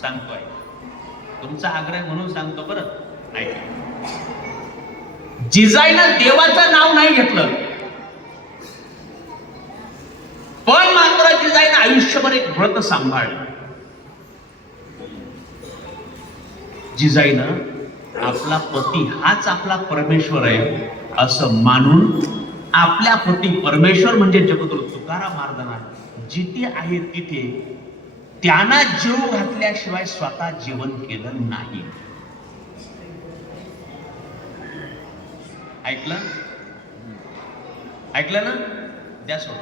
सांगतोय. तुमचा आग्रह म्हणून सांगतो बरं. ऐका. जिजाईनं देवाचं नाव नाही घेतलं. पण मात्र जिजाईनं आयुष्यभर एक व्रत सांभाळलं. जिजाईनं आपला पती हाच आपला परमेश्वर आहे असं मानून आपल्या पती परमेश्वर म्हणजे जगद्गुरु तुकाराम महाराजांना जिथे आहे तिथे त्यांना जीव घातल्याशिवाय स्वतः जीवन केलं नाही. ऐकलं? ऐकलं ना? द्या सोड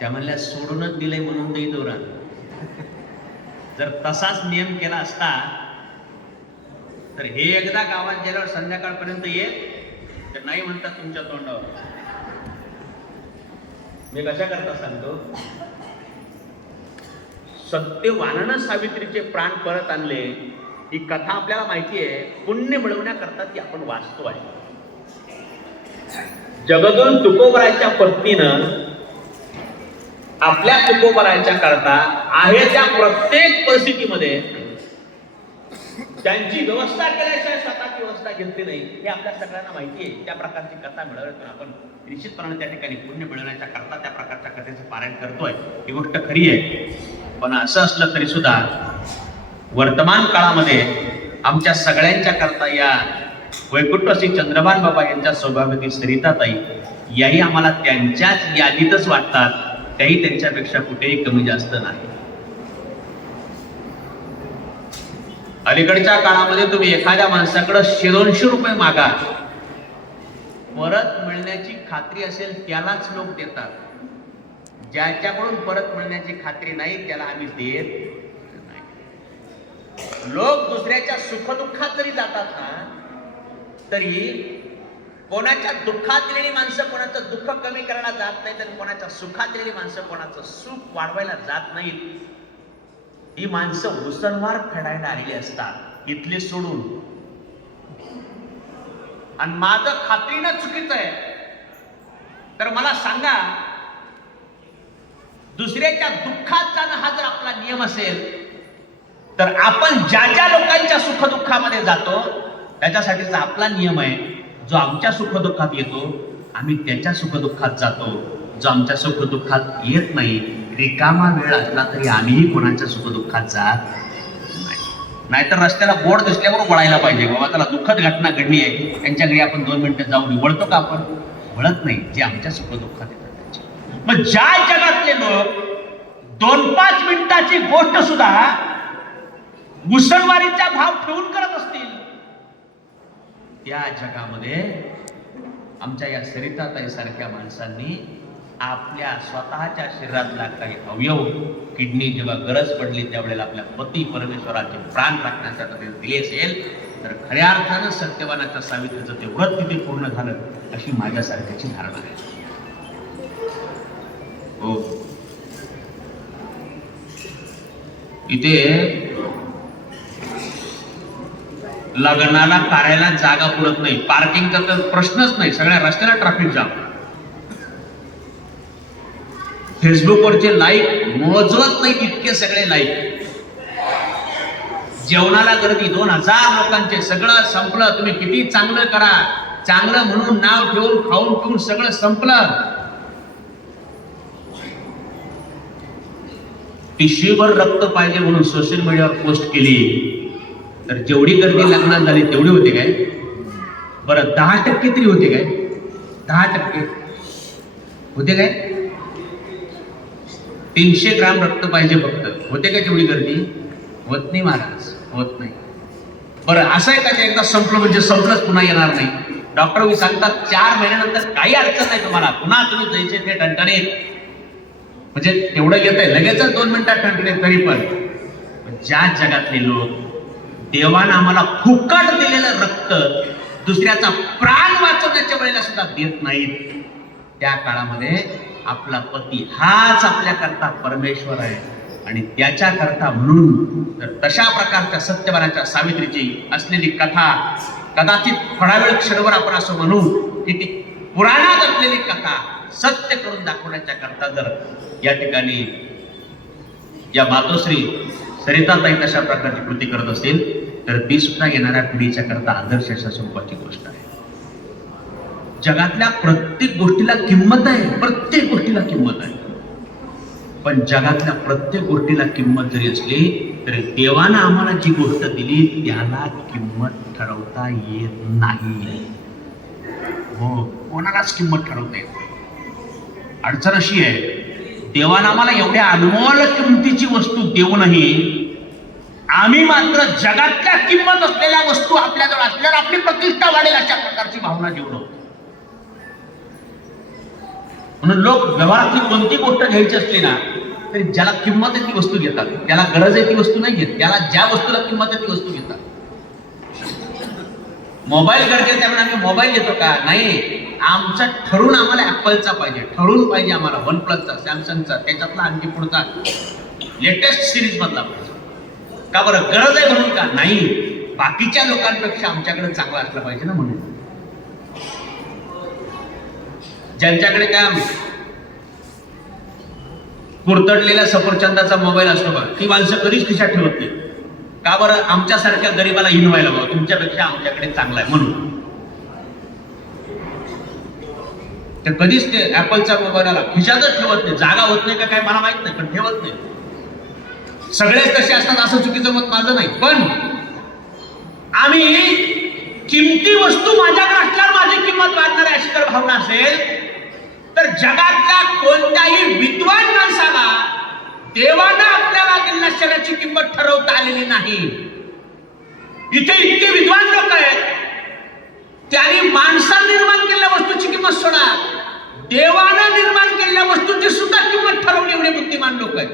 त्या म्हणल्या सोडूनच दिलंय म्हणून दे दोरा जर तसाच नियम केला असता तर हे एकदा गावात गेल्यावर संध्याकाळपर्यंत ये तर नाही म्हणतात तुमच्या तोंडावर. मी कशा करता सांगतो? सत्यवानानं सावित्रीचे प्राण परत आणले. ही कथा आपल्याला माहिती आहे. पुण्य मिळवण्याकरता ती आपण वाचतो आहे. जगदून तुकोबराच्या पत्नीनं आपल्या तुकोबराच्या करता आहे त्या प्रत्येक परिस्थितीमध्ये त्यांची व्यवस्था केल्याशिवाय स्वतःची व्यवस्था घेतली नाही. हे आपल्या सगळ्यांना माहिती आहे. त्या प्रकारची कथा मिळवल्यातून आपण निश्चितपणे त्या ठिकाणी पुण्य मिळवण्याच्या करता त्या प्रकारच्या कथेचं पारायण करतोय. ही गोष्ट खरी आहे. पण असं असलं तरी सुद्धा वर्तमान काळामध्ये आमच्या सगळ्यांच्या करता या वैकुंठवासी चंद्रभान बाबा यांच्या सौभाग्यवती सरिताताई याही आम्हाला त्यांच्याच यादीतच वाटतात. त्याही त्यांच्यापेक्षा कुठेही कमी जास्त नाही. अलीकडच्या काळामध्ये तुम्ही एखाद्या माणसाकडे दोनशे रुपये मागा. परत मिळण्याची खात्री असेल त्यालाच लोक देतात. ज्याच्याकडून परत मिळण्याची खात्री नाही त्याला आम्ही देत नाही. लोक दुसऱ्याच्या सुखदुःखात जरी जातात ना तरी कोणाच्या दुःखात दिलेली माणसं कोणाचं दुःख कमी करायला जात नाही तर कोणाच्या सुखात दिलेली माणसं कोणाचं सुख वाढवायला जात नाहीत. ही माणसं मुसलमार फेडायला आलेली असतात. इथले सोडून. आणि माझं खात्रीनं चुकीचं आहे. तर मला सांगा दुसऱ्याच्या दुःखात जाणं हा जर आपला नियम असेल तर आपण ज्या ज्या लोकांच्या सुखदुःखामध्ये जातो त्याच्यासाठीचा आपला नियम आहे जो आमच्या सुखदुःखात येतो आम्ही त्याच्या सुखदुःखात जातो. जो आमच्या सुखदुःखात येत नाही रिकामा वेळ असला तरी आम्हीही कोणाच्या सुखदुःखात जात नाहीतर रस्त्याला बोर्ड दिसल्यावर वळायला पाहिजे. बाबा त्याला दुःखद घटना घडली आहे. त्यांच्या घरी आपण दोन मिनिटं जाऊन वळतो का आपण? वळत नाही. जे आमच्या सुखदुःखात येतात मग ज्या जगातले लोक दोन पाच मिनिटाची गोष्ट सुद्धा मुसलवारीचा भाव ठेवून करत असतील त्या जगामध्ये आमच्या या सरिताताई सारख्या माणसांनी आपल्या स्वतःच्या शरीरातला काही अवयव किडनी जेव्हा गरज पडली त्यावेळेला आपल्या पती परमेश्वराचे प्राण राखण्यासाठी दिले असेल तर खऱ्या अर्थानं सत्यवानाच्या सावित्रीचं ते व्रत तिथे पूर्ण झालं अशी माझ्यासारख्याची धारणा आहे. हो. इथे लग्नाला कार्याला जागा पुरत नाही. पार्किंगचा तर प्रश्नच नाही. सगळ्या रस्त्याला ट्रॅफिक जाम फेसबुकवरचे लाईक मोजवत नाही इतके सगळे लाईक जेवणाला गर्दी दोन हजार लोकांचे सगळं संपलं. तुम्ही किती चांगलं करा. चांगलं म्हणून नाव ठेवून खाऊन पिऊन सगळं संपलं. पिशवीभर रक्त पाहिजे म्हणून सोशल मीडियावर पोस्ट केली. तर जेवढी गर्दी लग्नात झाली तेवढी होते काय? बरं दहा टक्के तरी होते काय? दहा टक्के. होते काय? तीनशे ग्राम रक्त पाहिजे फक्त. होते का तेवढी गर्दी? होत नाही महाराज होत नाही. बरं असं आहे का ते एकदा संपलं म्हणजे संपलंच पुन्हा येणार नाही? डॉक्टर मी सांगतात चार महिन्यानंतर काही अडचण नाही तुम्हाला. पुन्हा तुम्ही जायचे ते टणटणे म्हणजे तेवढं येत आहे लगेचच दोन मिनिटात टणटणे तरी पण. पण ज्या जगातले लोक देवानं आम्हाला फुकट दिलेलं रक्त दुसऱ्याचा प्राण वाचवण्याच्या वेळेला सुद्धा देत नाहीत. त्या काळामध्ये आपला पती हाच आपल्याकरता परमेश्वर आहे. आणि त्याच्याकरता म्हणून तर तशा प्रकारच्या सत्यवानाच्या सावित्रीची असलेली कथा कदाचित थोडा वेळ क्षणभर आपण असं म्हणू की ती पुराणात असलेली कथा सत्य करून दाखवण्याच्या करता जर या ठिकाणी या मातोश्री सरिताताई तशा प्रकारची कृती करत असेल तर ती सुद्धा येणाऱ्या पिढीच्या करता आदर्श अशा स्वरूपाची गोष्ट आहे. जगातल्या प्रत्येक गोष्टीला किंमत आहे प्रत्येक गोष्टीला किंमत आहे. पण जगातल्या प्रत्येक गोष्टीला किंमत जरी असली तरी देवानं आम्हाला जी गोष्ट दिली त्याला किंमत ठरवता येत नाही. हो कोणालाच किंमत ठरवता येत अडचण अशी आहे देवानं आम्हाला एवढ्या अनमोल किमतीची वस्तू देऊनही आम्ही मात्र जगातल्या किंमत असलेल्या वस्तू आपल्याजवळ असल्यावर आपली प्रतिष्ठा वाढेल अशा प्रकारची भावना जेवढ म्हणून लोक व्यवहारातली कोणती गोष्ट घ्यायची असली ना तरी ज्याला किंमत आहे ती वस्तू घेतात. त्याला गरज आहे ती वस्तू नाही घेत. त्याला ज्या वस्तूला किंमत आहे ती वस्तू घेतात. मोबाईल गरजेचं त्यामुळे आम्ही मोबाईल घेतो का? नाही. आमचं ठरून आम्हाला ऍपलचा पाहिजे. ठरून पाहिजे आम्हाला. वन प्लसचा सॅमसंगचा त्याच्यातला आणखी पुढचा. लेटेस्ट सिरीज मधला पाहिजे. का बरं? गरज आहे म्हणून का? नाही. बाकीच्या लोकांपेक्षा आमच्याकडे चांगला असला पाहिजे ना म्हणून. ज्यांच्याकडे काय कुरतडलेल्या सफरचंदाचा मोबाईल असतो बा ती माणसं कधीच खिशात ठेवत नाही. का बरं? आमच्यासारख्या गरीबाला हिनवायला हवं तुमच्यापेक्षा आमच्याकडे चांगला आहे म्हणून. तर कधीच ते ऍपलच्या मोबाईलला खिशातच ठेवत नाही. जागा होत नाही का काय? मला माहीत नाही पण ठेवत नाही. सगळेच तसे असतात असं चुकीचं मत माझं नाही. पण आम्ही किमती वस्तू माझ्याकडे असल्यावर माझी किंमत वाढणार आहे अशी जर भावना असेल. तर जगातल्या कोणत्याही विद्वान माणसाला देवानं आपल्याला दिलेल्या शरीराची किंमत ठरवता आलेली नाही. इथे इतके विद्वान लोक आहेत. त्यांनी माणसानं निर्माण केलेल्या वस्तूची किंमत सोडा. देवानं निर्माण केलेल्या वस्तूची सुद्धा किंमत ठरवली एवढे बुद्धिमान लोक आहेत.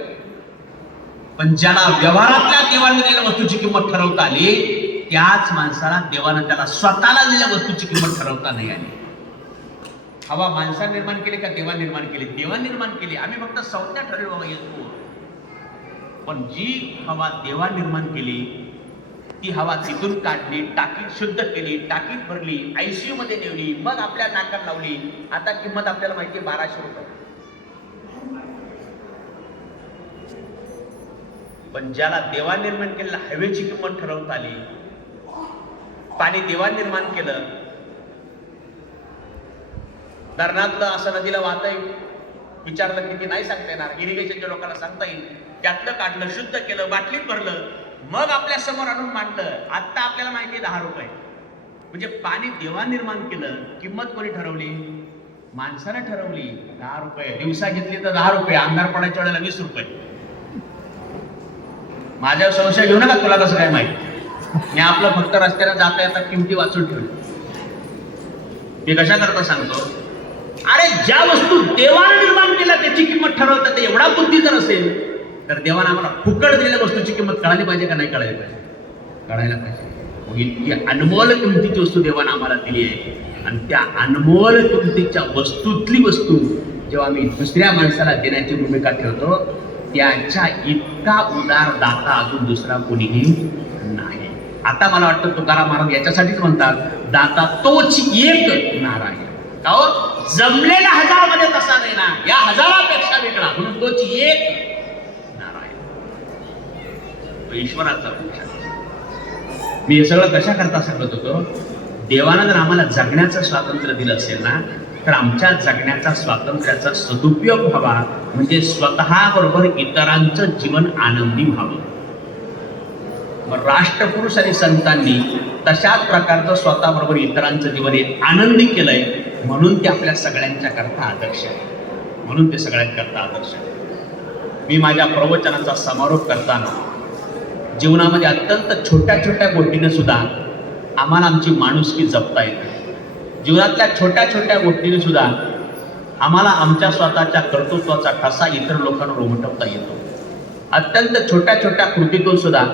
पण ज्याला व्यवहारातल्या देवाने दिलेल्या वस्तूची किंमत ठरवता आली त्याच माणसाला देवानं त्याला स्वतःला दिलेल्या वस्तूची किंमत ठरवता नाही आली. हवा माणसा निर्माण केली का देवा निर्माण केली? देवा निर्माण केली. आम्ही फक्त संज्ञा ठरलो येतो पण जी हवा देवा निर्माण केली ती हवा तिथून काढली टाकीत शुद्ध केली टाकीत भरली आयसीयू मध्ये नेवली मग आपल्या नाकात लावली. आता किंमत आपल्याला माहिती आहे बाराशे रुपये. पण ज्याला देवा निर्माण केलेल्या हवेची किंमत ठरवता आली पाणी देवा निर्माण केलं धरणातलं असं नदीला वाहतंय येईल. विचारलं किती नाही सांगता येणार. इरिगेशनच्या लोकांना सांगता येईल. त्यातलं काढलं शुद्ध केलं बाटलीत भरलं. मग आपल्यासमोर आणून मांडलं. आत्ता आपल्याला माहिती आहे दहा रुपये म्हणजे पाणी देवा निर्माण केलं किंमत कोणी ठरवली? माणसानं ठरवली. दहा रुपये दिवसा घेतली तर दहा रुपये अंधार पडायच्या वेळेला वीस रुपये माझ्या संशय घेऊ नका तुला कसं काय माहिती. मी आपलं फक्त रस्त्याला जाता येता किमती वाचून ठेवली. मी कशा करता सांगतो? अरे ज्या वस्तू देवानं निर्माण केल्या त्याची किंमत ठरवतात एवढा बुद्धी जर असेल तर देवानं आम्हाला फुकट दिलेल्या वस्तूची किंमत कळाली पाहिजे का नाही कळायला पाहिजे? कळायला पाहिजे. मग इतकी अनमोल किमतीची वस्तू देवाने आम्हाला दिली आहे. आणि त्या अनमोल किमतीच्या वस्तूतली वस्तू जेव्हा आम्ही दुसऱ्या माणसाला देण्याची भूमिका ठेवतो त्याच्या इतका उदार दाता अजून दुसरा कोणीही नाही. आता मला वाटतं तुकाराम महाराज याच्यासाठीच म्हणतात दाता तोच एक नारायण. का हो? जमलेल्या हजारमध्ये तसा नाही ना. या हजारापेक्षा वेगळा. म्हणून तोच एक नारायण. ईश्वराचा मी हे सगळं कशा करता सांगत होतो? देवानं जर आम्हाला जगण्याचं स्वातंत्र्य दिलं असेल ना तर आमच्या जगण्याचा स्वातंत्र्याचा सदुपयोग व्हावा. म्हणजे स्वतः बरोबर इतरांचं जीवन आनंदी व्हावं. मग राष्ट्रपुरुष आणि संतांनी तशाच प्रकारचं स्वतःबरोबर इतरांचं जीवन एक आनंदी केलंय. म्हणून ते आपल्या सगळ्यांच्या करता आदर्श आहे. म्हणून ते सगळ्यांकरता आदर्श आहे. मी माझ्या प्रवचनाचा समारोप करताना जीवनामध्ये अत्यंत छोट्या छोट्या गोष्टीने सुद्धा आम्हाला आमची माणुसकी जपता येते. जीवनातल्या छोट्या छोट्या गोष्टीने सुद्धा आम्हाला आमच्या स्वतःच्या कर्तृत्वाचा ठसा इतर लोकांवर उमटवता येतो. अत्यंत छोट्या छोट्या कृतीतून सुद्धा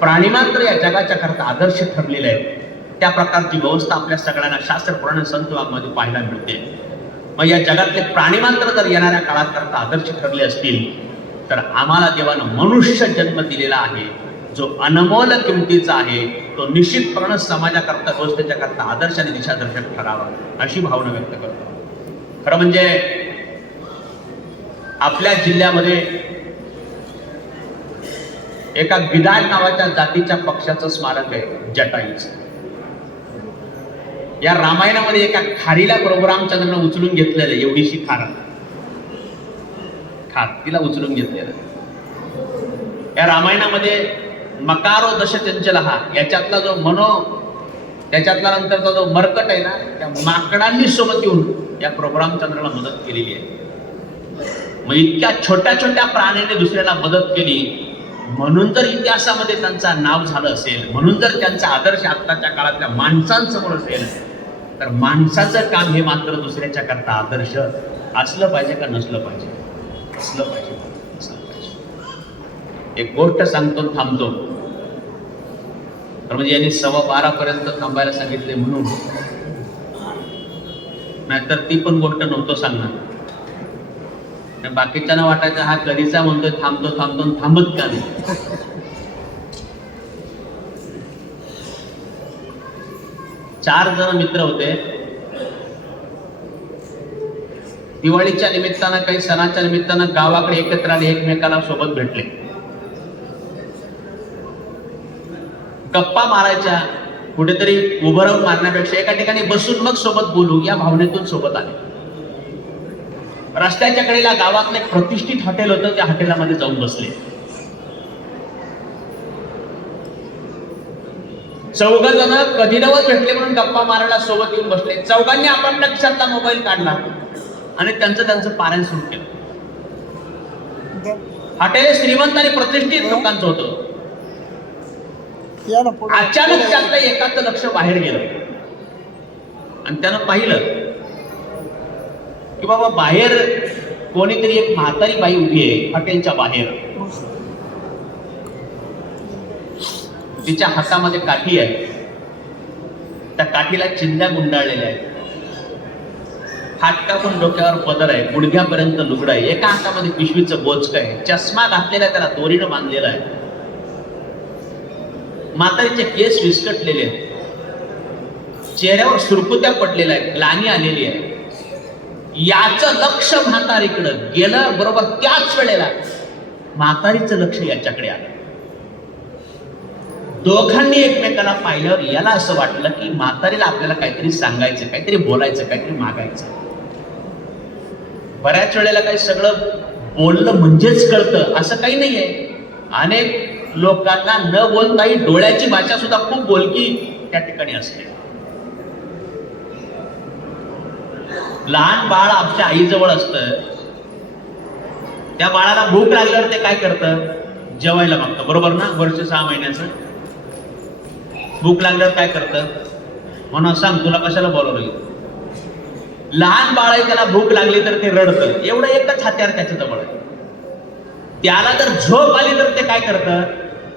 प्राणीमात्र या जगाच्या करता आदर्श ठरलेले आहेत. त्या प्रकारची व्यवस्था आपल्या सगळ्यांना शास्त्र पुराण संत वाघमध्ये पाहायला मिळते. मग या जगातले प्राणीमात्र जर येणाऱ्या काळात करता आदर्श ठरले असतील तर आम्हाला देवानं मनुष्य जन्म दिलेला आहे जो अनमोल किमतीचा आहे तो निश्चितपणे समाजाकरता व्यवस्थेच्या करता आदर्श आणि दिशादर्शक ठरावा अशी भावना व्यक्त करतो. खरं म्हणजे आपल्या जिल्ह्यामध्ये एका विधायक नावाच्या जातीच्या पक्षाचं स्मारक आहे जटाईचं या रामायणामध्ये एका खारीला प्रभू रामचंद्रानं उचलून घेतलेलं आहे, एवढीशी खार. खार तिला उचलून घेतलेलं या रामायणामध्ये मकारो दशचंचल हा याच्यातला जो मनो त्याच्यातला नंतरचा जो मरकट आहे ना त्या माकडांनी सोबत येऊन या प्रोग्रामचंद्राला मदत केलेली आहे. मग इतक्या छोट्या छोट्या प्राण्याने दुसऱ्याला मदत केली म्हणून जर इतिहासामध्ये त्यांचा नाव झालं असेल म्हणून जर त्यांचा आदर्श आत्ताच्या काळातल्या माणसांसमोर असेल तर माणसाचं काम हे मात्र दुसऱ्याच्या करता आदर्श असलं पाहिजे का नसलं पाहिजे? असलं पाहिजे. पाहिजे. एक गोष्ट सांगतो थांबतो. तर म्हणजे यांनी सव्वा बारा पर्यंत थांबायला सांगितले म्हणून. नाहीतर ती पण गोष्ट नव्हतं सांगणार. बाकीच्यांना वाटायचं हा कधीचा म्हणतोय थांबतो थांबतो आणि थांबत का नाही? चार जण मित्र होते. दिवाळीच्या निमित्तानं काही सणाच्या निमित्तानं गावाकडे एकत्र आले एकमेकाला सोबत भेटले. गप्पा मारायच्या कुठेतरी उभं राहून मारण्यापेक्षा एका ठिकाणी बसून मग सोबत बोलू या भावनेतून सोबत आले. रस्त्याच्या कडेला गावातलं एक प्रतिष्ठित हॉटेल होतं त्या हॉटेलामध्ये जाऊन बसले. चौघ जण कधी नवत भेटले म्हणून गप्पा मारायला सोबत येऊन बसले. चौघांनी आपापल्या खिशातला मोबाईल काढला. आणि त्यांचं त्यांचं पारायण सुरू केलं. हॉटेल श्रीमंत आणि प्रतिष्ठित लोकांचं होतं. अचानक त्यातलं एकाचं लक्ष बाहेर गेलं. आणि त्यानं पाहिलं की बाबा बाहेर कोणीतरी एक म्हातारी बाई उभी आहे हॉटेलच्या बाहेर. तिच्या हातामध्ये काठी आहे त्या काठीला चिंध्या गुंडाळलेल्या आहेत. हात टाकून डोक्यावर पदर आहे गुडघ्यापर्यंत लुगडं आहे. एका हातामध्ये पिशवीचं बोचक आहे. चष्मा घातलेला आहे त्याला दोरीनं बांधलेला आहे. म्हातारीचे केस विस्कटलेले आहेत. चेहऱ्यावर सुरकुत्या पडलेल्या आहेत ग्लानी आलेली आहे. याचं लक्ष म्हातारीकडं गेलं बरोबर त्याच वेळेला म्हातारीचं लक्ष याच्याकडे आलं. दोघांनी एकमेकाला पाहिल्यावर याला असं वाटलं की म्हातारीला आपल्याला काहीतरी सांगायचं काहीतरी बोलायचं काहीतरी मागायचं. बऱ्याच वेळेला काही सगळं बोललं म्हणजेच कळतं असं काही नाहीये. अनेक लोकांना न बोलताही डोळ्याची भाषा सुद्धा खूप बोलकी त्या ठिकाणी असते. लहान बाळ आमच्या आईजवळ असत. त्या बाळाला भूक लागल्यावर ते काय करतं? जेवायला मागतं. बरोबर ना? वर्ष सहा महिन्याचं? भूक लागल्यावर काय करतं? म्हणून सांग तुला कशाला बोलवलं लहान बाळ आहे त्याला भूक लागली तर ते रडतं. एवढं एकच हत्यार त्याच्याजवळ आहे. त्याला जर झोप आली तर ते काय करतं?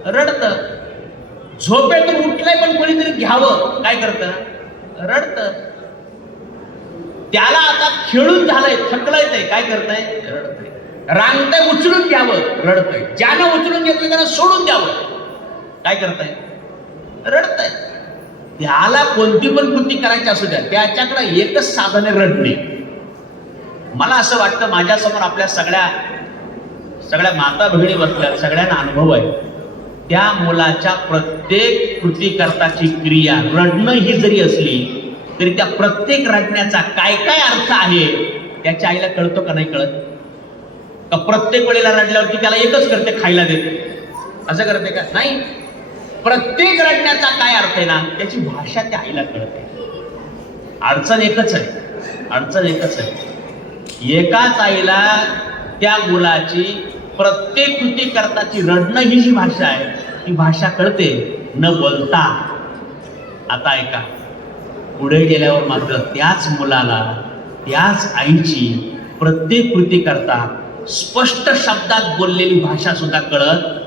रडतं. झोपेतून उठलंय पण कोणीतरी घ्यावं. काय करतं? रडतं. त्याला आता खेळून झालंय थकलंय ते. काय करतंय? रडतंय. रांगतंय उचलून घ्यावं. रडतंय. ज्यानं उचलून घेतलं त्यानं सोडून द्यावं. काय करताय? रडतंय त्याला कोणती पण कृती करायची असू द्या त्याच्याकडे एकच साधन आहे रडणे. मला असं वाटतं माझ्यासमोर आपल्या सगळ्या सगळ्या माता भगिनी बसल्या सगळ्यांना अनुभव आहे. त्या मुलाच्या प्रत्येक कृती करताची क्रिया रडणं ही जरी असली तरी त्या प्रत्येक रडण्याचा काय काय अर्थ आहे त्याच्या आईला कळतो का नाही कळत? का प्रत्येक वेळेला रडल्यावरती त्याला एकच करते खायला देते? असं करते का? नाही. प्रत्येक रडण्याचा काय अर्थ आहे ना? त्याची भाषा त्या आईला कळते. अडचण एकच आहे. अडचण एकच आहे. एकाच आईला त्या मुलाची प्रत्येक कृती करताची रडणं ही जी भाषा आहे ती भाषा कळते. न बोलता. आता ऐका. पुढे गेल्यावर मात्र त्याच मुलाला त्याच आईची प्रत्येक कृती करता स्पष्ट शब्दात बोललेली भाषा सुद्धा कळत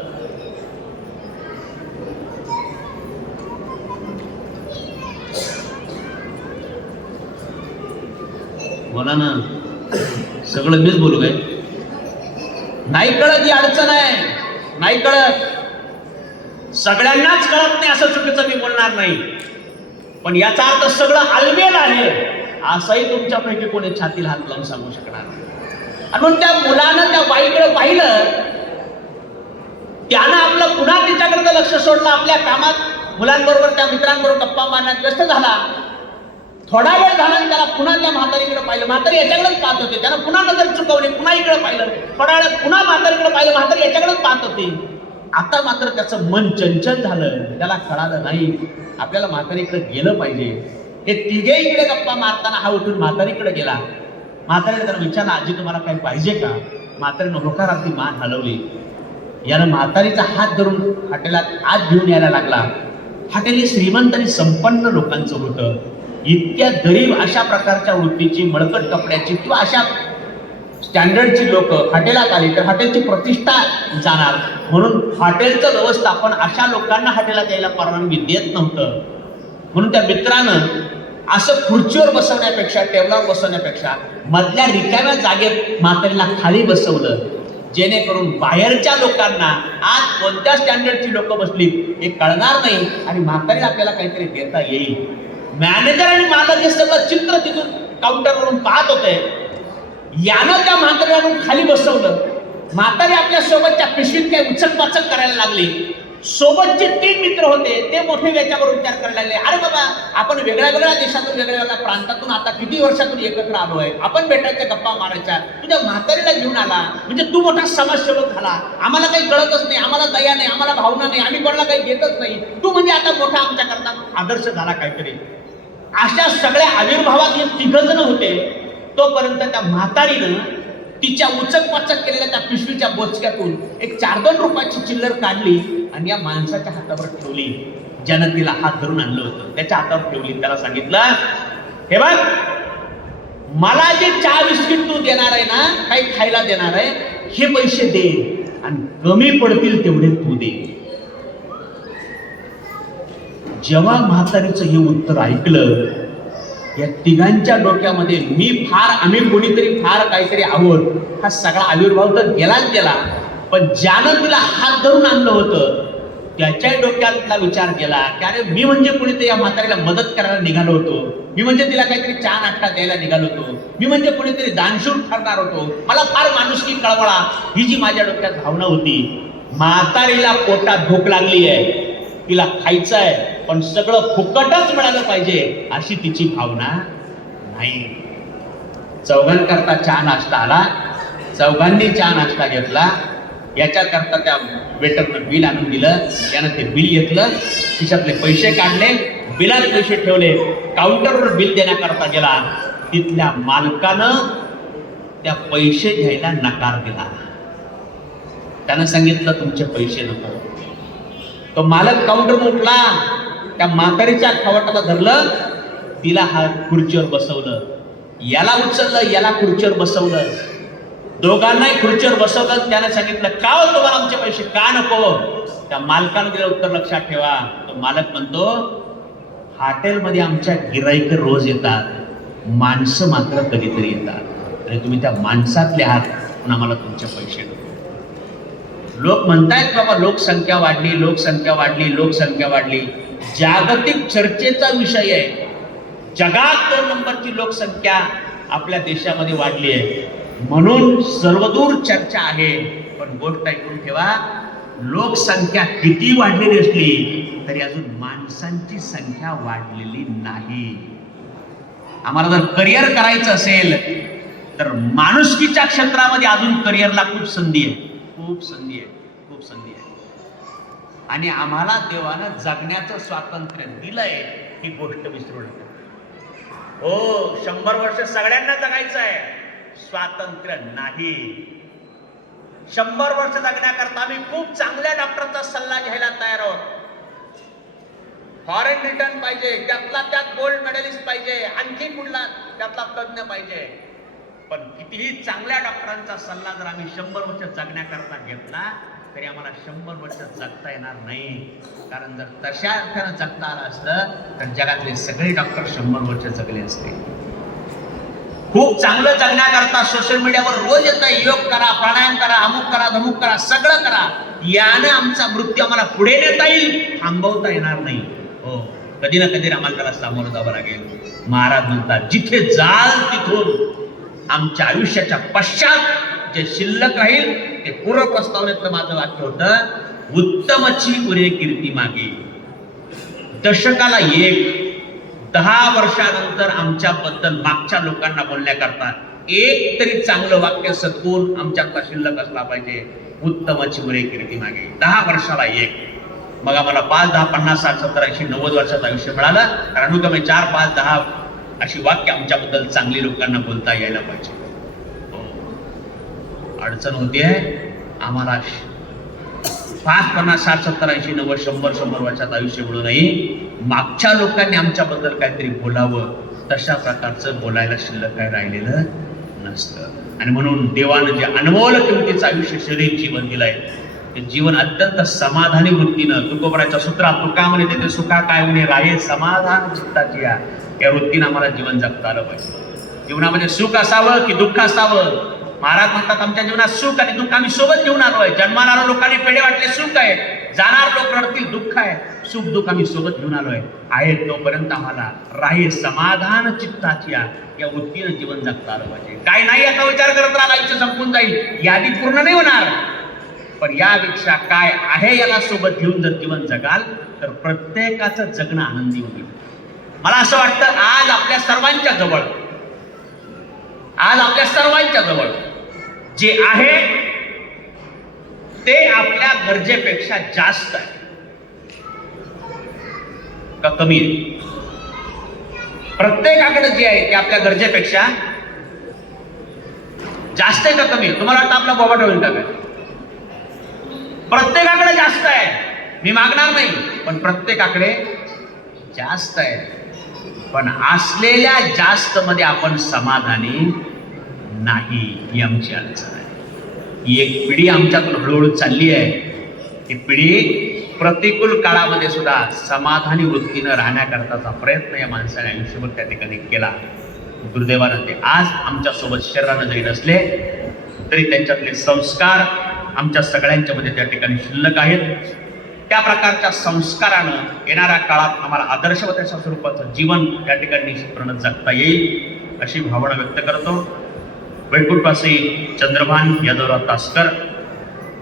बोला ना सगळं मीच बोलू काय? नाही कळत ही अडचण आहे. नाही कळत. सगळ्यांनाच कळत नाही असं चुकीचं मी बोलणार नाही. पण याचा अर्थ सगळं आलबेल आहे. असंही तुमच्यापैकी कोणी छातीला हात लावून सांगू शकणार म्हणून आणि त्या मुलानं त्या बाईकडे पाहिलं त्यानं आपलं पुन्हा तिच्याकडे लक्ष सोडलं. आपल्या कामात मुलांबरोबर त्या मित्रांबरोबर गप्पा मारण्यात व्यस्त झाला. थोडा वेळ झाला त्याला पुन्हा त्या म्हातारीकडे पाहिलं. म्हातारी याच्याकडेच पाहत होते. त्यानं पुन्हा नजर चुकवली पुन्हा इकडे पाहिलं. थोडा वेळ पुन्हा म्हातारीकडे पाहिलं. म्हातारी याच्याकडेच पाहत होती. आता मात्र त्याचं मन चंचल झालं. त्याला कळालं नाही. आपल्याला म्हातारीकडे गेलं पाहिजे. हे तिघे इकडे गप्पा मारताना हा उठून म्हातारीकडे गेला. म्हातारीने त्याला विचारलं आजी तुम्हाला काही पाहिजे का? म्हातारीनं होकारार्थी मान हलवली. यानं म्हातारीचा हात धरून हॉटेलात आत घेऊन यायला लागला. हॉटेल हे श्रीमंत आणि संपन्न लोकांचं होतं. इतक्या गरीब अशा प्रकारच्या वृत्तीची मळकट कपड्याची किंवा अशा स्टँडर्डची लोक हॉटेलात आली तर हॉटेलची प्रतिष्ठा जाणार. म्हणून हॉटेलचं व्यवस्थापन अशा लोकांना हॉटेलात यायला परवानगी देत नव्हतं. म्हणून त्या मित्रानं असं खुर्चीवर बसवण्यापेक्षा टेबलावर बसवण्यापेक्षा मधल्या रिकाम्या जागेत म्हातारीला खाली बसवलं. जेणेकरून बाहेरच्या लोकांना आज कोणत्या स्टँडर्डची लोक बसली हे कळणार नाही आणि म्हातारीला आपल्याला काहीतरी देता येईल. मॅनेजर आणि मालक हे सगळं चित्र तिथून काउंटरवरून पाहत होते. यानं त्या म्हाताऱ्यावरून खाली बसवलं. म्हातारी आपल्या सोबतच्या पिशवीत काही उचक पाचक करायला लागली. सोबतचे तीन मित्र होते ते मोठे याच्यावर विचार करायला लागले. अरे बाबा आपण वेगळ्या वेगळ्या देशातून वेगळ्या वेगळ्या प्रांतातून आता किती वर्षातून एकत्र आलो आहे आपण भेटायच्या गप्पा मारायच्या. तुझ्या म्हातारीला घेऊन आला. म्हणजे तू मोठा समाजसेवक झाला. आम्हाला काही कळतच नाही आम्हाला दया नाही आम्हाला भावना नाही आम्ही कोणाला काही देतच नाही. तू म्हणजे आता मोठा आमच्याकरता आदर्श झाला काहीतरी. अशा सगळ्या आविर्भावात हे तिघजण होते. तोपर्यंत त्या म्हातारीनं तिच्या उचक पाचक केलेल्या त्या पिशवीच्या बोचक्यातून एक चार दोन रुपयाची चिल्लर काढली आणि या माणसाच्या हातावर ठेवली. ज्यानं तिला हात धरून आणलं होतं. त्याच्या हातावर ठेवली. त्याला सांगितलं हे बघ मला जे चहा बिस्किट तू देणार आहे ना काही खायला देणार आहे हे पैसे दे आणि कमी पडतील तेवढे तू दे. जेव्हा म्हातारीचं हे उत्तर ऐकलं या तिघांच्या डोक्यामध्ये मी फार आम्ही कोणीतरी फार काहीतरी आहोत. हा सगळा आविर्भाव तर गेलाच गेला. पण ज्यानं तिला हात धरून आणलं होतं त्याच्या डोक्यातला विचार केला की अरे मी म्हणजे कुणीतरी या म्हातारीला मदत करायला निघालो होतो. मी म्हणजे तिला काहीतरी चहा नाटका द्यायला निघालो होतो. मी म्हणजे कुणीतरी दानशूर ठरणार होतो. मला फार माणुसकी कळवळा. ही जी माझ्या डोक्यात भावना होती म्हातारीला पोटात भूक लागली आहे तिला खायचं आहे पण सगळं फुकटच मिळालं पाहिजे अशी तिची भावना नाही. चौघांकरता चहा नाश्ता आला. चौघांनी चहा नाश्ता घेतला. याच्याकरता त्या वेटरनं बिल आणून दिलं. त्यानं ते बिल घेतलं. खिशातले पैसे काढले. बिलात पैसे ठेवले. काउंटरवर बिल देण्याकरता गेला. तिथल्या मालकानं त्या पैसे घ्यायला नकार दिला. त्यानं सांगितलं तुमचे पैसे नको. तो मालक काउंटर उठला. त्या म्हातारीच्या खावटाला धरलं. तिला हा खुर्चीवर बसवलं. याला उचललं याला खुर्चीवर बसवलं. दोघांनाही खुर्चीवर बसवलं. त्याने सांगितलं का हो तुम्हाला आमचे पैसे? का नको? त्या मालकानं दिलं उत्तर लक्षात ठेवा. तो मालक म्हणतो हॉटेलमध्ये आमच्या गिराईक रोज येतात. माणसं मात्र कधीतरी येतात. आणि तुम्ही त्या माणसातले आहात म्हणून आम्हाला तुमचे पैसे लोक म्हणतायत बाबा लोकसंख्या वाढली लोकसंख्या वाढली लोकसंख्या वाढली. जागतिक चर्चेचा विषय आहे. जगात दोन नंबरची लोकसंख्या आपल्या देशामध्ये वाढली आहे. म्हणून सर्वदूर चर्चा आहे. पण गोष्ट ऐकून ठेवा लोकसंख्या किती वाढलेली असली तरी अजून माणसांची संख्या वाढलेली नाही. आम्हाला जर करिअर करायचं असेल तर माणुसकीच्या क्षेत्रामध्ये अजून करिअरला खूप संधी आहे. खूप संधी आहे खूप संधी आहे. आणि आम्हाला देवानं जगण्याचं स्वातंत्र्य दिलंय ही गोष्ट विसरू नका. हो शंभर वर्ष सगळ्यांना जगायचं आहे. स्वातंत्र्य नाही. शंभर वर्ष जगण्याकरता आम्ही खूप चांगल्या डॉक्टरचा सल्ला घ्यायला तयार आहोत. फॉरेन रिटर्न पाहिजे त्यातला त्यात गोल्ड मेडलिस्ट पाहिजे आणखी कुठला त्यातला तज्ञ पाहिजे. पण कितीही चांगल्या डॉक्टरांचा सल्ला जर आम्ही शंभर वर्ष जगण्याकरता घेतला तरी आम्हाला शंभर वर्ष जगता येणार नाही. कारण जर तशा अर्थानं जगता आलं असतं तर जगातले सगळे डॉक्टर शंभर वर्ष जगले असते. खूप चांगलं जगण्याकरता सोशल मीडियावर रोज येतं योग करा प्राणायाम करा अमुक करा धमुक करा सगळं करा. यानं आमचा मृत्यू आम्हाला पुढे नेता येईल थांबवता येणार नाही. हो कधी ना कधी आम्हाला त्याला सामोरं जावं लागेल. महाराज म्हणतात जिथे जाल तिथून आमच्या आयुष्याच्या पश्चात जे शिल्लक राहील ते पूर्व प्रस्तावनेतलं माझं वाक्य होतं उत्तमची पुरे कीर्ती मागे. दशकाला एक दहा वर्षानंतर आमच्याबद्दल मागच्या लोकांना बोलण्याकरता एक तरी चांगलं वाक्य सत्वून आमच्यातला शिल्लक असला पाहिजे उत्तमची पुरे कीर्ती मागे. दहा वर्षाला एक. मग आम्हाला पाच दहा पन्नास साठ सत्तर ऐंशी नव्वद वर्षाचं आयुष्य मिळालं कारण अनुक्रमे चार पाच दहा अशी वाक्य आमच्याबद्दल चांगली लोकांना बोलता यायला पाहिजे. हो. अडचण होती आहे आम्हाला पाच पन्नास साठ सत्तर ऐंशी नव्वद शंभर शंभर वर्षात आयुष्य मिळू नये. मागच्या लोकांनी आमच्याबद्दल काहीतरी बोलावं तशा प्रकारचं बोलायला शिल्लक काय राहिलेलं नसतं. आणि म्हणून देवानं जे अनमोल किमतीचं आयुष्य शरीर जीवन दिलंय जीवन अत्यंत समाधानी वृत्तीनं तुकोबराच्या सूत्रात तुका म्हणे ते सुखा काय म्हणे राहे समाधान चित्ताची या. या वृत्तीनं आम्हाला जीवन जगता आलं पाहिजे. जीवनामध्ये सुख असावं की दुःख असावं? महाराज म्हणतात आमच्या जीवनात सुख आणि दुःख आम्ही सोबत घेऊन आलो जन्माला आलो लोकांनी पेढे वाटले सुख आहे. जाणार लोक रडतील दुःख आहे. सुख दुःख आम्ही सोबत घेऊन आलो आहे. तोपर्यंत आम्हाला राही समाधान चित्ताची या. या वृत्तीनं जीवन जगता आलं पाहिजे. काय नाही याचा विचार करत राहायचं संपून जाईल. यादी पूर्ण नाही होणार. पण यापेक्षा काय आहे याला सोबत घेऊन जर जीवन जगाल तर प्रत्येकाचं जगणं आनंदी होईल. मला असं वाटतं आज आपल्या सर्वांच्या जवळ आज आपल्या सर्वांच्या जवळ जे आहे ते आपल्या गरजेपेक्षा जास्त आहे. का कमी आहे? प्रत्येकाकडे जे आहे ते आपल्या गरजेपेक्षा जास्त आहे का कमी आहे? तुम्हाला वाटतं आपला बोबाट होईल का काय प्रत्येकाकडे जास्त आहे. मी मागणार नाही पण प्रत्येकाकडे जास्त आहे. पण असलेल्या जास्त मध्ये आपण समाधानी नाही ही आमची अडचण आहे. ही एक पिढी आमच्यातून हळूहळू चालली आहे. ही पिढी प्रतिकूल काळामध्ये सुद्धा समाधानी वृत्तीनं राहण्याकरताचा प्रयत्न या माणसाने आयुष्यभर त्या ठिकाणी केला. दुर्दैवानं ते आज आमच्यासोबत शरीरानं जरी नसले तरी त्यांच्यातले संस्कार आमच्या सगळ्यांच्या मध्ये त्या ठिकाणी शिल्लक आहेत. त्या प्रकारच्या संस्कारानं येणाऱ्या काळात आम्हाला आदर्शवताच्या स्वरूपाचं जीवन त्या ठिकाणी निश्चितपणे जगता येईल अशी भावना व्यक्त करतो. वैकुंठवासी चंद्रभान यादवराव तास्कर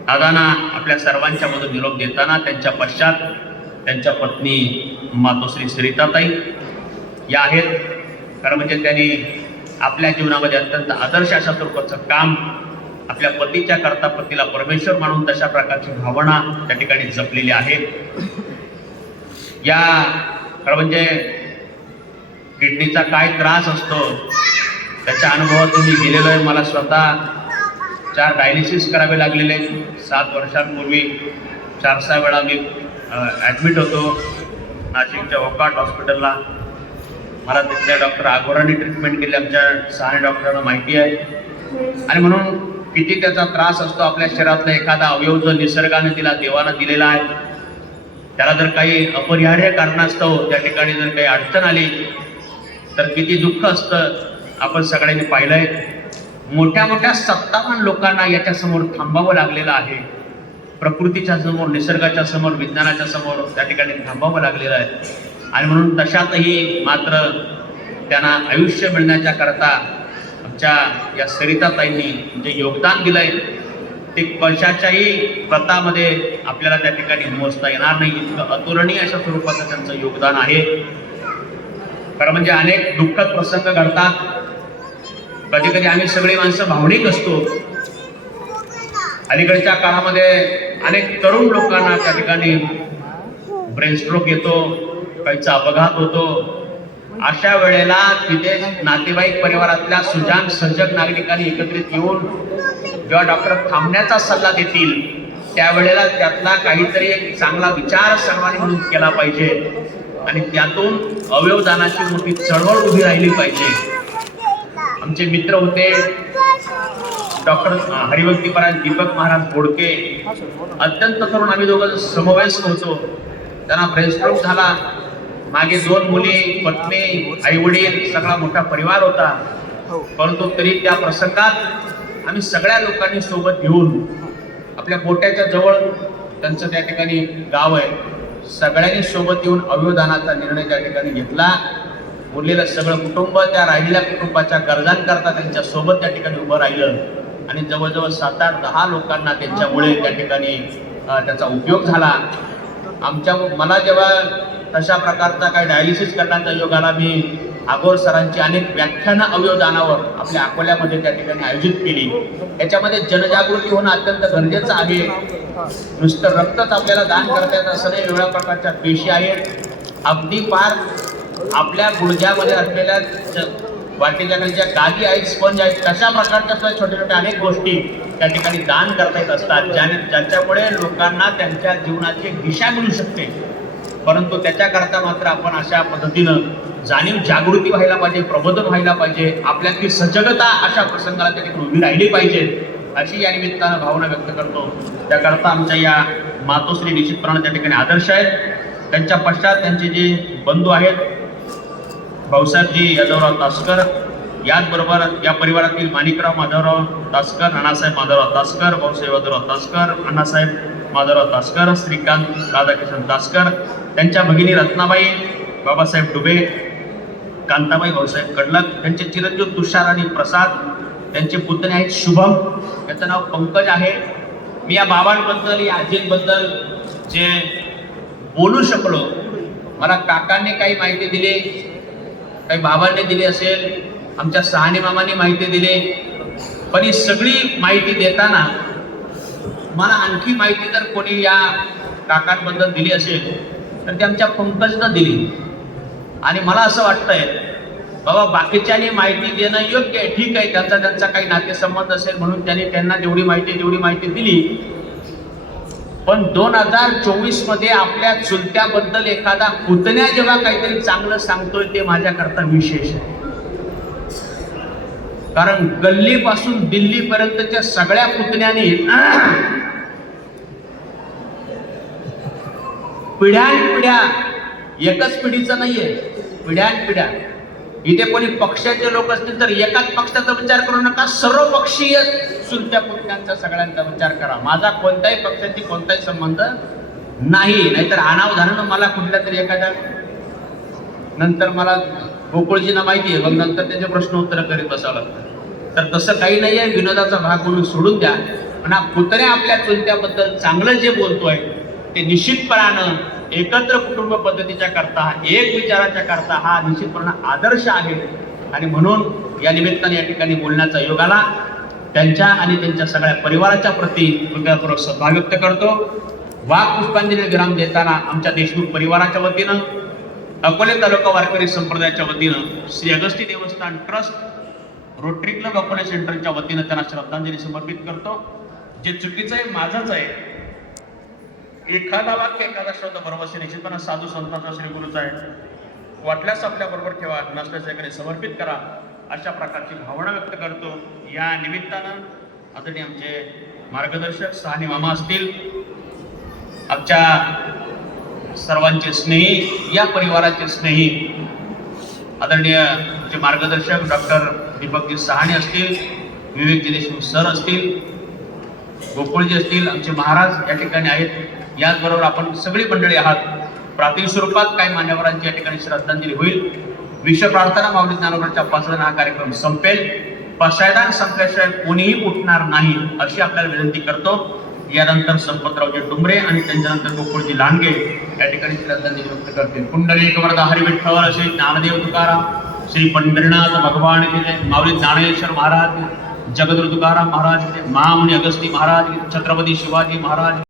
दादांना आपल्या सर्वांच्या मधून निरोप देताना त्यांच्या पश्चात त्यांच्या पत्नी मातोश्री सरिताताई या आहेत. खरं म्हणजे त्यांनी आपल्या जीवनामध्ये अत्यंत आदर्श अशा स्वरूपाचं काम आपल्या पतीच्या करता पतीला परमेश्वर मानून तशा प्रकारची भावना त्या ठिकाणी जपलेली आहे. या खरं म्हणजे किडनीचा काय त्रास असतो त्याच्या अनुभवातून मी गेलेलो आहे मला स्वतः चार डायलिसिस करावे लागलेले. सात वर्षांपूर्वी चार सहा वेळा मी ॲडमिट होतो नाशिकच्या ओकाट हॉस्पिटलला. मला तिथल्या डॉक्टर आगोराने ट्रीटमेंट केली आमच्या सहा डॉक्टरांना माहिती आहे. आणि म्हणून किती त्याचा त्रास असतो आपल्या शरीरातला एखादा अवयव जो निसर्गाने दिला देवानं दिलेला आहे. त्याला जर काही अपरिहार्य कारणास्तव त्या ठिकाणी जर काही अडचण आली तर किती दुःख असतं आपण सगळ्यांनी पाहिलंय. मोठ्या मोठ्या सत्तावान लोकांना याच्यासमोर थांबावं लागलेलं आहे. प्रकृतीच्या समोर निसर्गाच्या समोर विज्ञानाच्या समोर त्या ठिकाणी थांबावं लागलेलं आहे. आणि म्हणून तशातही मात्र त्यांना आयुष्य मिळण्याच्या करता च्या या सरिताताईंनी जे योगदान दिलंय ते कशाच्याही प्रतामध्ये आपल्याला त्या ठिकाणी मोजता येणार नाही. इतकं अतुलनीय अशा स्वरूपाचं त्यांचं योगदान आहे. खरं म्हणजे अनेक दुःखद प्रसंग घडतात. कधी कधी आम्ही सगळी माणसं भावनिक असतो. अलीकडच्या काळामध्ये अनेक तरुण लोकांना त्या ठिकाणी ब्रेन स्ट्रोक येतो काहीचा अपघात होतो. अशा वेळेला तिथे नातेवाईक परिवारातल्या सुजान सजग नागरिकांनी एकत्रित येऊन जेव्हा डॉक्टर थांबण्याचा सल्ला देतील त्यावेळेला त्यातला काहीतरी एक चांगला विचार सर्वांनी म्हणून केला पाहिजे. आणि त्यातून अवयवदानाची मोठी चळवळ उभी राहिली पाहिजे. आमचे मित्र होते डॉक्टर हरिभक्तीपरायण दीपक महाराज बोडके. अत्यंत तरुण आम्ही दोघं समवयस्क होतो. त्यांना ब्रेनस्ट्रोक झाला. मागे दोन मुली पत्नी आई वडील सगळा मोठा परिवार होता. हो. परंतु तरी त्या प्रसंगात आम्ही सगळ्या लोकांनी सोबत घेऊन आपल्या गोट्याच्या जवळ त्यांचं त्या ठिकाणी गाव आहे सगळ्यांनी सोबत येऊन अवयवदानाचा निर्णय त्या ठिकाणी घेतला. उरलेलं सगळं कुटुंब त्या राहिलेल्या कुटुंबाच्या गरजांकरता त्यांच्यासोबत त्या ठिकाणी उभं राहिलं. आणि जवळजवळ सात आठ दहा लोकांना त्यांच्यामुळे त्या ठिकाणी त्याचा उपयोग झाला. आमच्या मला जेव्हा तशा प्रकारचा काही डायलिसिस करण्याचा योग आला मी आगोर सरांची अनेक व्याख्यानं अवयवदानावर आपल्या अकोल्यामध्ये त्या ठिकाणी आयोजित केली. याच्यामध्ये जनजागृती होणं अत्यंत गरजेचं आहे. नुसतं रक्तच आपल्याला दान करता येत असं नाही वेगळ्या प्रकारच्या पेशी आहेत. अगदी फार आपल्या गुडघ्यामध्ये असलेल्या ज- वाटेच्या ज्या गादी आहेत स्पंज आहेत तशा प्रकारच्या सुद्धा छोट्या छोट्या अनेक गोष्टी त्या ठिकाणी दान करता येत असतात. ज्याने ज्याच्यामुळे लोकांना त्यांच्या जीवनाची दिशा मिळू शकते. परंतु त्याच्याकरता मात्र आपण अशा पद्धतीनं जाणीव जागृती व्हायला पाहिजे प्रबोधन व्हायला पाहिजे आपल्यातली सजगता अशा प्रसंगाला त्या ठिकाणी उभी राहिली पाहिजे अशी या निमित्तानं भावना व्यक्त करतो. त्याकरता आमच्या या मातोश्री निश्चितपणाने त्या ठिकाणी आदर्श आहेत. त्यांच्या पश्चात त्यांचे जे बंधू आहेत भाऊसाहेबजी यादवराव तासकर याचबरोबर या परिवारातील माणिकराव माधवराव तासकर अण्णासाहेब माधवराव तासकर भाऊसाहेब यादवराव तासकर अण्णासाहेब माधवराव तासकर श्रीकांत राधाकिशन तासकर त्यांच्या भगिनी रत्नाबाई बाबासाहेब डुबे कांताबाई भाऊसाहेब कडलक त्यांचे चिरंजीव तुषार आणि प्रसाद त्यांचे पुतणे आहेत शुभम त्यांचं नाव पंकज आहे. मी या बाबांबद्दल या आजींबद्दल जे बोलू शकलो मला काकांनी काही माहिती दिली काही बाबांनी दिली असेल आमच्या सहानी मामाने माहिती दिली पण ही सगळी माहिती देताना मला आणखी माहिती जर कोणी या काकांबद्दल दिली असेल तर ती आमच्या पंकजनं दिली. आणि मला असं वाटतंय बाबा बाकीच्यांनी माहिती देणं योग्य आहे ठीक आहे त्यांचा त्यांचा काही नातेसंबंध असेल म्हणून त्यांनी त्यांना जेवढी माहिती जेवढी माहिती दिली. पण दोन हजार चोवीसमध्ये आपल्या चुलत्याबद्दल एखादा पुतण्या जेव्हा काहीतरी चांगलं सांगतोय ते माझ्याकरता विशेष आहे. कारण गल्लीपासून दिल्लीपर्यंतच्या सगळ्या पुतण्याने पिढ्यानपिढ्या एकच पिढीचं नाहीये. पिढ्यानपिढ्या इथे कोणी पक्षाचे लोक असतील तर एकाच पक्षाचा विचार करू नका. सर्व पक्षीय सुलत्या पुतण्यांचा सगळ्यांचा विचार करा. माझा कोणत्याही पक्षाची कोणताही संबंध नाही. नाहीतर अनावधानानं मला कुठल्या तरी एखाद्या नंतर मला गोकुळजींना माहिती आहे. मग नंतर त्याचे प्रश्न उत्तर करीत बसावं लागतं. तर तसं काही नाही आहे विनोदाचा भाग म्हणून सोडून द्या. पण हा पुतण्या आपल्या चुलत्याबद्दल चांगलं जे बोलतोय ते निश्चितपणानं एकत्र कुटुंब पद्धतीच्या करता एक विचाराच्या करता हा निश्चितपणे आदर्श आहे. आणि म्हणून या निमित्ताने या ठिकाणी बोलण्याचा योग आला. त्यांच्या आणि त्यांच्या सगळ्या परिवाराच्या प्रती हृदयपूर्वक सद्भाव व्यक्त करतो. वाघ पुष्पांजली विराम देताना आमच्या देशमुख परिवाराच्या वतीनं अकोले तालुका वारकरी संप्रदायाच्या वतीनं श्री अगस्ती देवस्थान ट्रस्ट रोटरी क्लब अकोले सेंटरच्या वतीनं त्यांना श्रद्धांजली समर्पित करतो. जे चुकीचं आहे माझंच आहे. एखादा वाक्य एखादा शब्द बरोबर असेल निश्चितपणे साधू संतांचा श्री गुरुचा आहे. वाटल्यास आपल्या बरोबर ठेवा नसल्याच्या एकडे समर्पित करा अशा प्रकारची भावना व्यक्त करतो. या निमित्तानं आदरणीय आमचे मार्गदर्शक सहानी मामा असतील. आमच्या सर्वांचे स्नेही या परिवाराचे स्नेही आदरणीय आमचे मार्गदर्शक डॉक्टर दीपकजी सहाणे असतील विवेकजी देशमुख सर असतील गोकुळजी असतील आमचे महाराज या ठिकाणी आहेत. याचबरोबर आपण सगळी मंडळी आहात. प्राथमिक स्वरूपात काही मान्यवरांची या ठिकाणी श्रद्धांजली होईल. विश्व प्रार्थना माऊली ज्ञानोबांच्या पाचला हा कार्यक्रम संपेल. पसायदान संपल्याशिवाय कोणीही उठणार नाही अशी आपल्याला विनंती करतो. यानंतर संपतरावजी डुमरे आणि त्यांच्यानंतर गोकुळजी लांडगे या ठिकाणी श्रद्धांजली व्यक्त करतील. कुंडली कमरदा हरिविठ्ठल असे ज्ञानदेव तुकाराम श्री पंढरीनाथ भगवान गेले माऊली ज्ञानेश्वर महाराज जगद्गुरु तुकाराम महाराज महामुनी अगस्ती महाराज छत्रपती शिवाजी महाराज